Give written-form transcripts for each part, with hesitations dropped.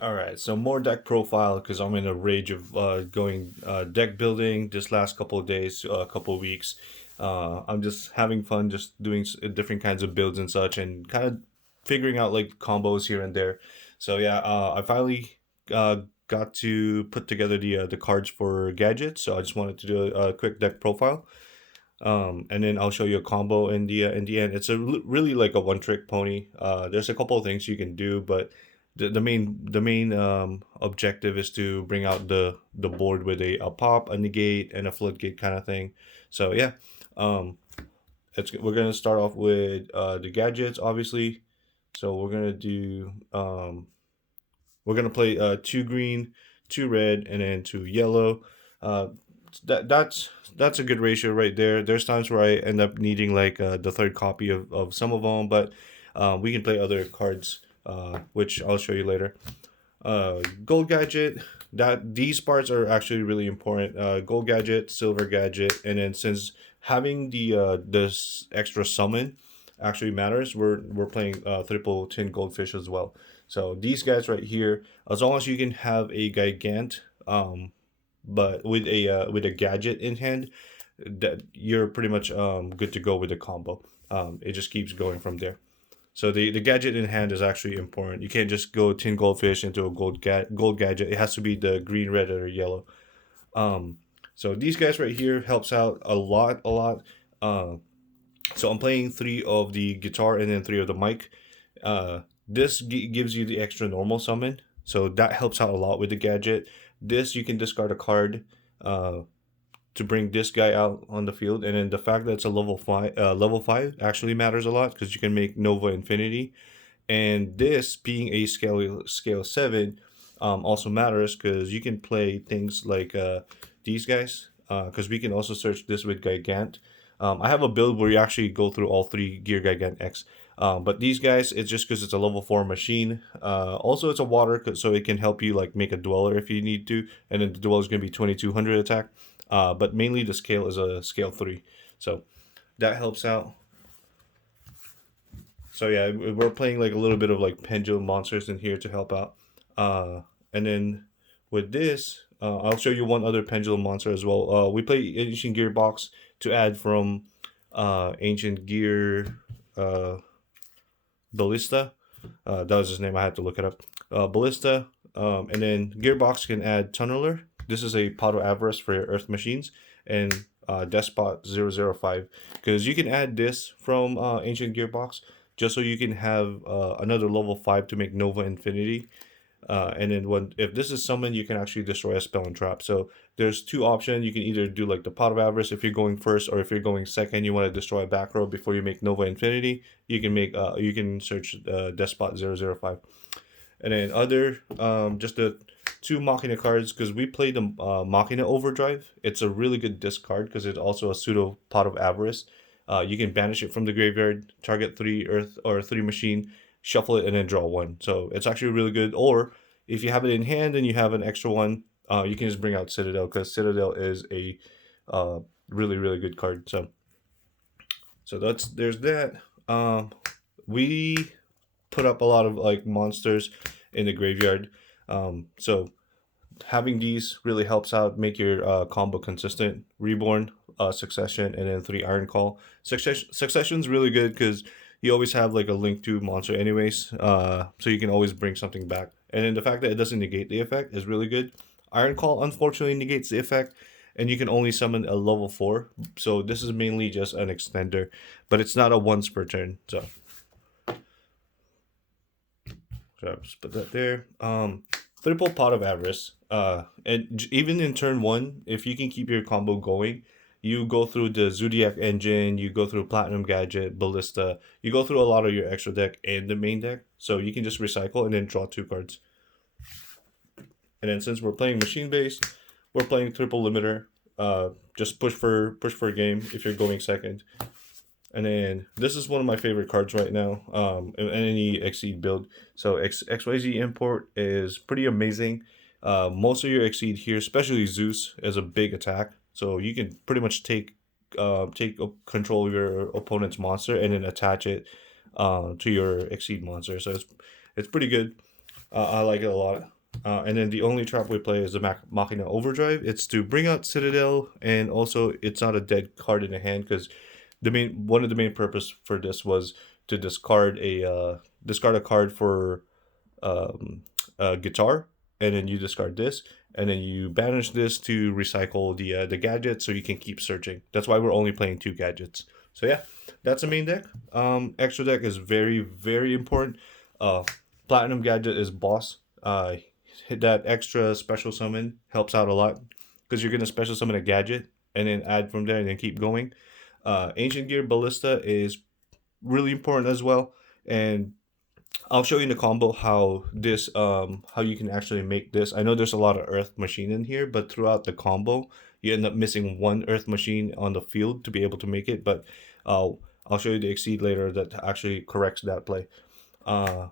All right, so more deck profile because I'm in a rage of going deck building this last couple of days, a couple of weeks. I'm just having fun, just doing different kinds of builds and such, and kind of figuring out like combos here and there. So yeah, I finally got to put together the cards for Gadget. So I just wanted to do a quick deck profile, and then I'll show you a combo in the end. It's really like a one trick pony. There's a couple of things you can do, but the main objective is to bring out the board with a pop, a negate, and a floodgate kind of thing. So yeah, um, we're gonna start off with the gadgets, obviously. So we're gonna play two green, two red, and then two yellow. Uh, that's a good ratio right there. There's times where I end up needing like the third copy of some of them, but we can play other cards, which I'll show you later. Gold gadget. That these parts are actually really important. Gold gadget, silver gadget, and then since having the this extra summon actually matters, we're playing triple tin goldfish as well. So these guys right here, as long as you can have a gigant, but with a gadget in hand, that you're pretty much good to go with the combo. It just keeps going from there. So the gadget in hand is actually important. You can't just go tin goldfish into a gold gadget. It has to be the green, red, or yellow. Um, so these guys right here helps out a lot. Uh, so I'm playing three of the guitar and then three of the mic. This gives you the extra normal summon, so that helps out a lot with the gadget. This you can discard a card uh, to bring this guy out on the field, and then the fact that it's a level five actually matters a lot because you can make Nova Infinity, and this being a scale seven also matters because you can play things like these guys because we can also search this with Gigant. I have a build where you actually go through all three Gear Gigant X. But these guys, it's just because it's a level 4 machine. Also, it's a water, so it can help you like make a dweller if you need to, and then the dweller is going to be 2200 attack. But mainly the scale is a scale 3, so that helps out. So yeah, we're playing like a little bit of like pendulum monsters in here to help out. And then with this, I'll show you one other pendulum monster as well. We play ancient gearbox to add from ancient gear ballista. That was his name. I had to look it up. Ballista, and then gearbox can add tunneler. This is a pot of avarice for your earth machines, and Despot 005, because you can add this from ancient gearbox just so you can have another level 5 to make Nova Infinity. And then when if this is summoned, you can actually destroy a spell and trap. So there's two options. You can either do like the Pot of Avarice if you're going first, or if you're going second, you want to destroy a back row before you make Nova Infinity. You can search Despot 005. And then other just the two Machina cards, because we played the Machina Overdrive. It's a really good discard because it's also a pseudo Pot of Avarice. You can banish it from the graveyard, target 3 earth or 3 machine, shuffle it, and then draw one. So it's actually really good. Or if you have it in hand and you have an extra one, you can just bring out Citadel because Citadel is a really good card. So there's that. We put up a lot of like monsters in the graveyard. So having these really helps out make your combo consistent. Reborn, Succession, and then 3 Iron Call. Succession's really good because you always have like a link to monster anyways, so you can always bring something back. And then the fact that it doesn't negate the effect is really good. Iron Call unfortunately negates the effect, and you can only summon a level 4. So this is mainly just an extender, but it's not a once per turn. So I'll just put that there. Triple Pot of Avarice. And even in turn one, if you can keep your combo going, you go through the Zodiac engine, you go through Platinum Gadget, Ballista, you go through a lot of your extra deck and the main deck, so you can just recycle and then draw 2 cards. And then since we're playing machine based, we're playing triple limiter. Just push for a game if you're going second. And then this is one of my favorite cards right now, in any Exceed build. So XYZ import is pretty amazing. Most of your Exceed here, especially Zeus, is a big attack. So you can pretty much take control of your opponent's monster and then attach it to your Exceed monster. So it's pretty good. I like it a lot. And then the only trap we play is the Machina Overdrive. It's to bring out Citadel, and also it's not a dead card in the hand because the main one of the main purpose for this was to discard a card for um, a guitar, and then you discard this, and then you banish this to recycle the gadget, so you can keep searching. That's why we're only playing two gadgets. So yeah, that's the main deck. Extra deck is very very important. Uh, Platinum gadget is boss. Hit that extra special summon helps out a lot because you're gonna special summon a gadget and then add from there and then keep going. Ancient Gear Ballista is really important as well, and I'll show you in the combo how you can actually make this. I know there's a lot of Earth Machine in here, but throughout the combo, you end up missing one Earth Machine on the field to be able to make it. But uh, I'll show you the Exceed later that actually corrects that play. Uh,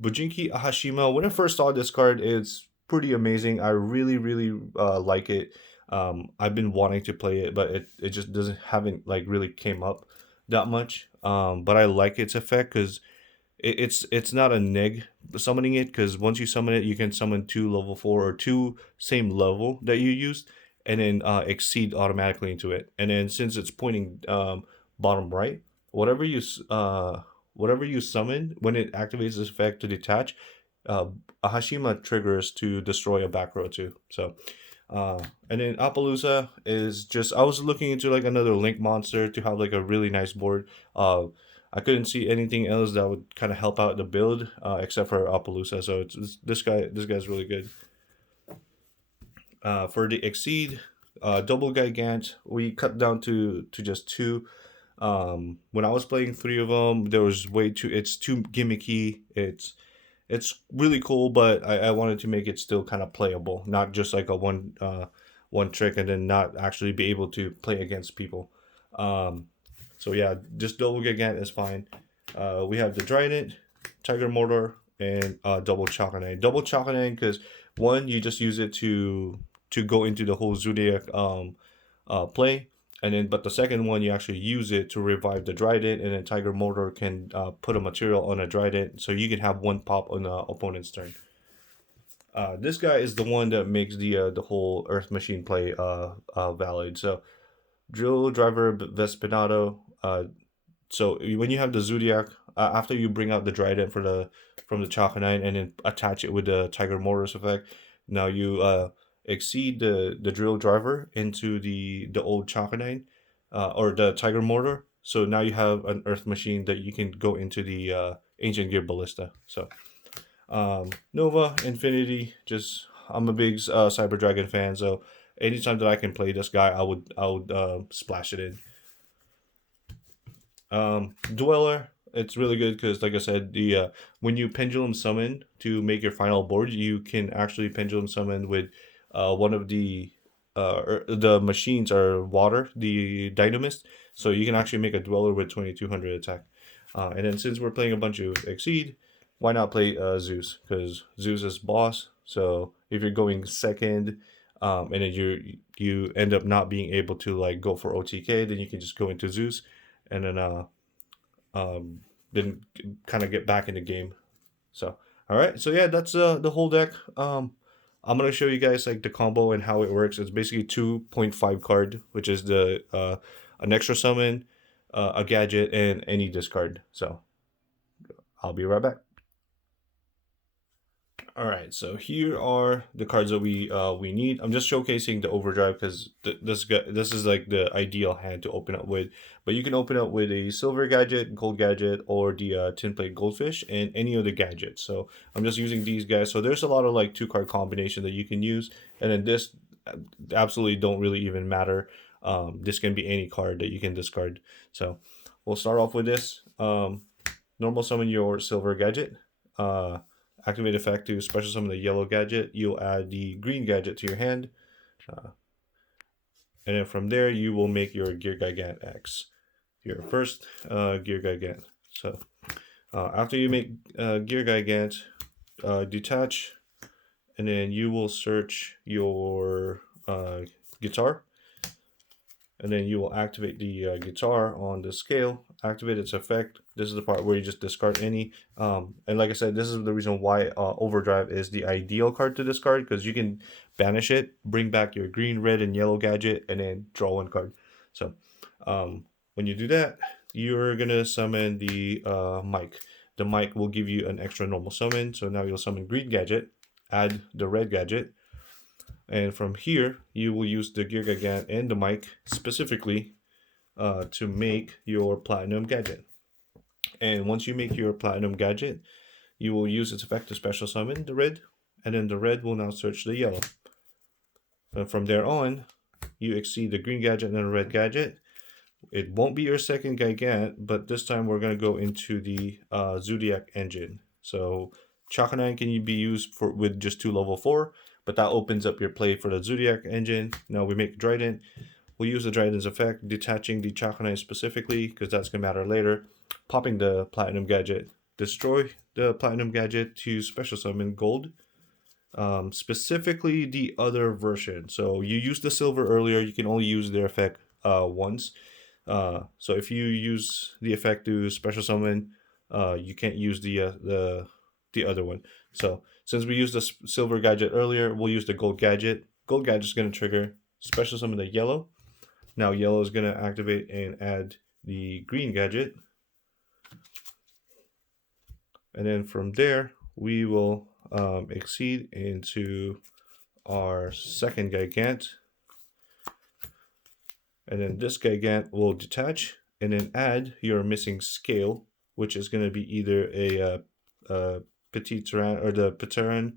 Bujinki Ahashima. When I first saw this card, it's pretty amazing. I really really like it. I've been wanting to play it, but it just doesn't haven't like really came up that much. But I like its effect because it's not a neg summoning it, because once you summon it, you can summon two level 4 or two same level that you used, and then exceed automatically into it. And then since it's pointing bottom right, whatever whatever you summon when it activates this effect to detach, uh, Hashima triggers to destroy a back row too. So and then Appaloosa is just, I was looking into like another link monster to have like a really nice board. I couldn't see anything else that would kind of help out the build except for Appaloosa. So it's this guy. This guy's really good. For the Exceed, double Gigant, we cut down to just two. When I was playing three of them, there was way too. It's too gimmicky. It's really cool, but I wanted to make it still kind of playable, not just like a one trick and then not actually be able to play against people. Um, so yeah, just double Gigant is fine. We have the Trident, Tiger Mortar, and double Chakanang. Double Chakanang because one, you just use it to go into the whole Zodiac play, and then but the second one you actually use it to revive the Trident, and then Tiger Mortar can put a material on a Trident, so you can have one pop on the opponent's turn. This guy is the one that makes the whole Earth Machine play valid. So Drill Driver Vespinato. So when you have the Zodiac, after you bring out the Trident for the from the Chakanine and then attach it with the Tiger Mortis effect, now you exceed the Drill Driver into the old Chakanine, or the Tiger Mortar. So now you have an Earth Machine that you can go into the Ancient Gear Ballista. So Nova Infinity, just I'm a big Cyber Dragon fan, so anytime that I can play this guy, I would splash it in. Dweller, it's really good because, like I said, the when you pendulum summon to make your final board, you can actually pendulum summon with one of the machines are water, the dynamist, so you can actually make a Dweller with 2200 attack. And then since we're playing a bunch of Exceed, why not play Zeus? Because Zeus is boss. So if you're going second, and then you end up not being able to like go for OTK, then you can just go into Zeus, and um, then kind of get back in the game. So all right, so yeah, that's the whole deck. I'm gonna show you guys like the combo and how it works. It's basically 2.5 card, which is the an extra summon, a gadget, and any discard. So I'll be right back. All right, so here are the cards that we need. I'm just showcasing the overdrive because this is like the ideal hand to open up with. But you can open up with a silver gadget, gold gadget, or the tin plate goldfish, and any of the gadgets. So I'm just using these guys. So there's a lot of like two card combination that you can use, and then this absolutely don't really even matter. This can be any card that you can discard. So we'll start off with this. Normal summon your silver gadget. Uh, Activate effect to special summon the yellow gadget. You'll add the green gadget to your hand. Uh, and then from there, you will make your Gear Gigant X, your first Gear Gigant. So after you make Gear Gigant, detach, and then you will search your guitar. and then you will activate the guitar on the scale, activate its effect. This is the part where you just discard any. And like I said, this is the reason why Overdrive is the ideal card to discard, because you can banish it, bring back your green, red, and yellow gadget, and then draw one card. So when you do that, you're gonna summon the mic. The mic will give you an extra normal summon. So now you'll summon green gadget, add the red gadget, and from here, you will use the Gear Gigant and the mic specifically to make your Platinum Gadget. And once you make your Platinum Gadget, you will use its effect to special summon the red, and then the red will now search the yellow. And from there on, you exceed the green gadget and the red gadget. It won't be your second Gigant, but this time we're going to go into the Zodiac engine. So Chakanine can be used with just 2 level 4, but that opens up your play for the Zodiac engine. Now we make Trident. We'll use the Trident's effect, detaching the Chakanine specifically, because that's going to matter later. Popping the Platinum Gadget. Destroy the Platinum Gadget to special summon Gold. Specifically the other version. So you used the Silver earlier, you can only use their effect once. So if you use the effect to special summon, you can't use the other one. So since we used the Silver Gadget earlier, we'll use the Gold Gadget. Gold Gadget is going to trigger special summon the yellow. Now yellow is going to activate and add the green gadget. And then from there, we will exceed into our second Gigant. And then this Gigant will detach and then add your missing scale, which is going to be either a Petit Tyran or the Pteran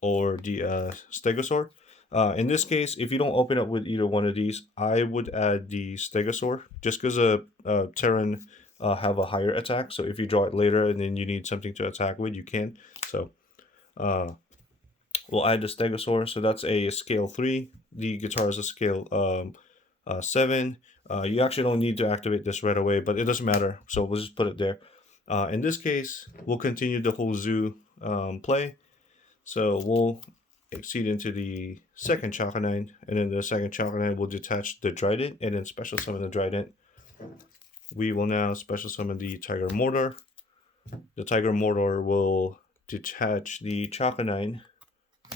or the Stegosaur. In this case, if you don't open up with either one of these, I would add the Stegosaur, just because a Terran have a higher attack. So if you draw it later and then you need something to attack with, you can. So we'll add the Stegosaur. So that's a scale 3. The guitar is a scale 7. You actually don't need to activate this right away, but it doesn't matter. So we'll just put it there. In this case, we'll continue the whole zoo play. So we'll exceed into the second Chakanine, and then the second Chakanine will detach the Trident and then special summon the Trident. We will now special summon the Tiger Mortar. The Tiger Mortar will detach the Chakanine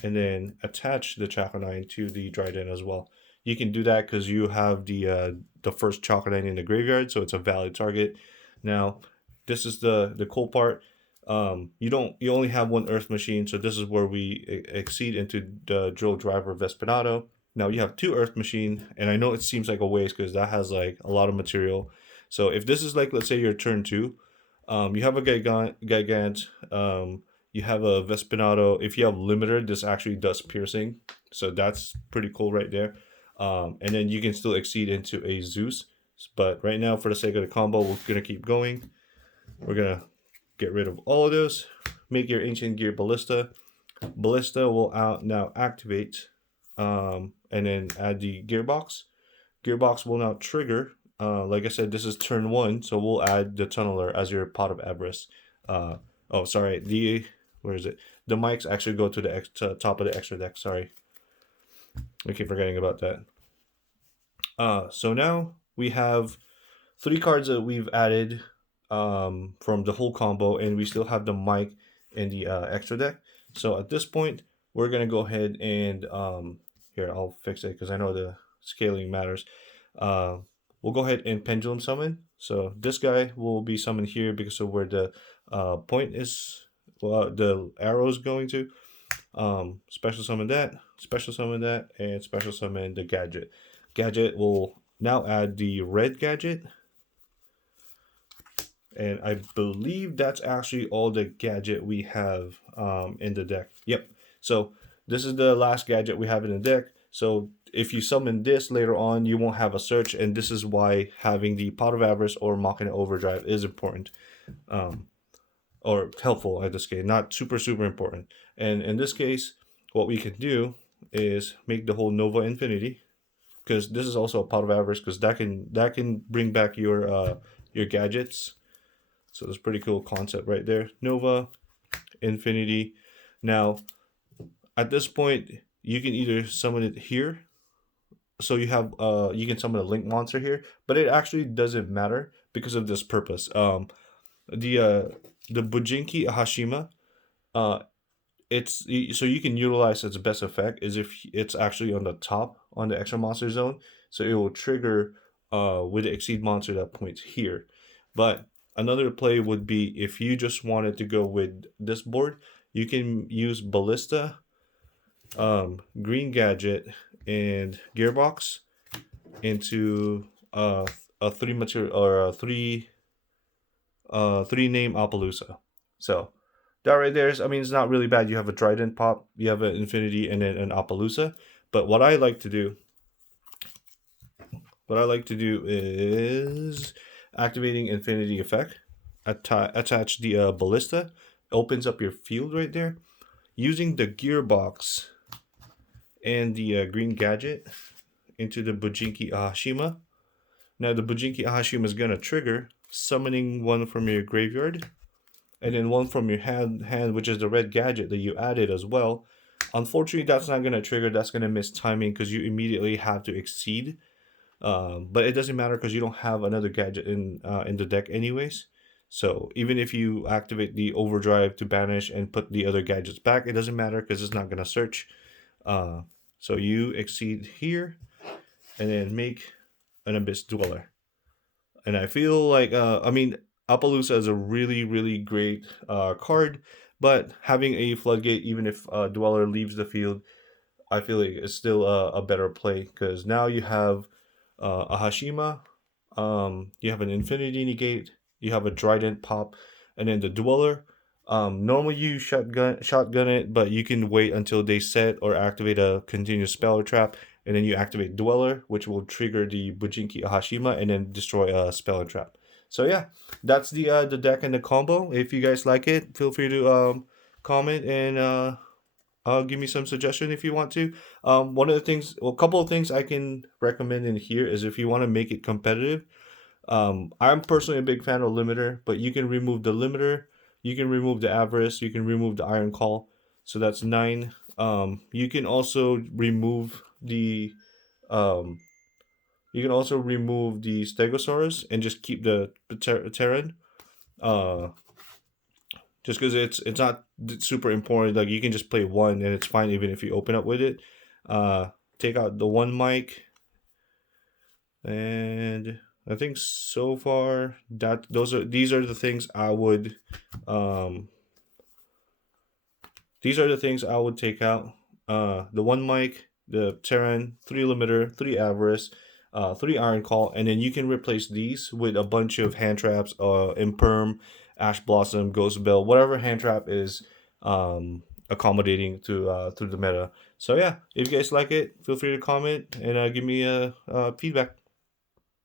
and then attach the Chakanine to the Trident as well. You can do that because you have the first Chakanine in the graveyard, so it's a valid target. Now, this is the cool part. You only have one Earth machine, so this is where we exceed into the Drill Driver Vespinato. Now you have 2 Earth machine, and I know it seems like a waste because that has like a lot of material. So if this is like, let's say your turn 2, you have a Gigant, you have a Vespinato. If you have Limiter, this actually does piercing, so that's pretty cool right there. And then you can still exceed into a Zeus. But right now, for the sake of the combo, we're going to keep going. We're going to get rid of all of those. Make your Ancient Gear Ballista. Ballista will now activate and then add the Gearbox. Gearbox will now trigger. Like I said, this is turn 1, so we'll add the Tunneler as your Pot of Avarice. Oh, sorry. Where is it? The mics actually go to the top of the extra deck. Sorry. I keep forgetting about that. So now we have 3 cards that we've added from the whole combo, and we still have the mic in the extra deck. So at this point, we're going to go ahead and here, I'll fix it because I know the scaling matters. We'll go ahead and Pendulum Summon. So this guy will be summoned here because of where the point is, well, the arrow is going to. Special summon that, and special summon the Gadget. Gadget will now add the red Gadget. And I believe that's actually all the Gadget we have in the deck. Yep. So this is the last Gadget we have in the deck. So if you summon this later on, you won't have a search, and this is why having the Pot of Avarice or Machina Overdrive is important. Or helpful at this case, not super important. And in this case, what we can do is make the whole Nova Infinity, because this is also a Pot of Avarice, because that can bring back your gadgets. So it's a pretty cool concept right there. Nova Infinity. Now, at this point, you can either summon it here, so you have you can summon a link monster here, but it actually doesn't matter because of this purpose. The uh the Bujinki Hashima, uh so you can utilize its best effect is if it's actually on the top on the extra monster zone, so it will trigger with the exceed monster that points here. But another play would be if you just wanted to go with this board, you can use Ballista, Green Gadget, and Gearbox into a three material or a three name Appaloosa. So that right there is, I mean, it's not really bad. You have a Trident pop, you have an Infinity, and then an Appaloosa. But what I like to do is activating Infinity effect, attach the Ballista, opens up your field right there, using the Gearbox and the Green Gadget into the Bujinki Ahashima. Now the Bujinki Ahashima is gonna trigger, summoning one from your graveyard, and then one from your hand, which is the red gadget that you added as well. Unfortunately, that's not gonna trigger. That's gonna miss timing because you immediately have to exceed. But it doesn't matter because you don't have another gadget in the deck anyways. So even if you activate the overdrive to banish and put the other gadgets back, it doesn't matter because it's not gonna search. Uh, so you exceed here, and then make an Abyss Dweller. And I feel like I mean, Appaloosa is a really great card, but having a Floodgate, even if Dweller leaves the field, I feel like it's still a better play because now you have a Hashima, you have an Infinity Negate, you have a Trident pop, and then the Dweller. Normally you shotgun it, but you can wait until they set or activate a continuous spell or trap, and then you activate Dweller, which will trigger the Bujinki Hashima and then destroy a spell and trap. So yeah, that's the deck and the combo. If you guys like it, feel free to comment and give me some suggestion if you want to. One of the things, well, a couple of things I can recommend in here is if you want to make it competitive. I'm personally a big fan of limiter, but you can remove the limiter, you can remove the avarice, you can remove the iron call. So that's 9. You can also remove the um, Stegosaurus and just keep the Terran. Uh, just because it's not super important. Like you can just play one and it's fine even if you open up with it. Take out the one mic, and I think so far that these are the things I would take out. The one mic, the Terran, 3 limiter, 3 avarice, 3 iron call, and then you can replace these with a bunch of hand traps, imperm, ash blossom, ghost bell, whatever hand trap is accommodating to the meta. So yeah, if you guys like it, feel free to comment and give me a feedback.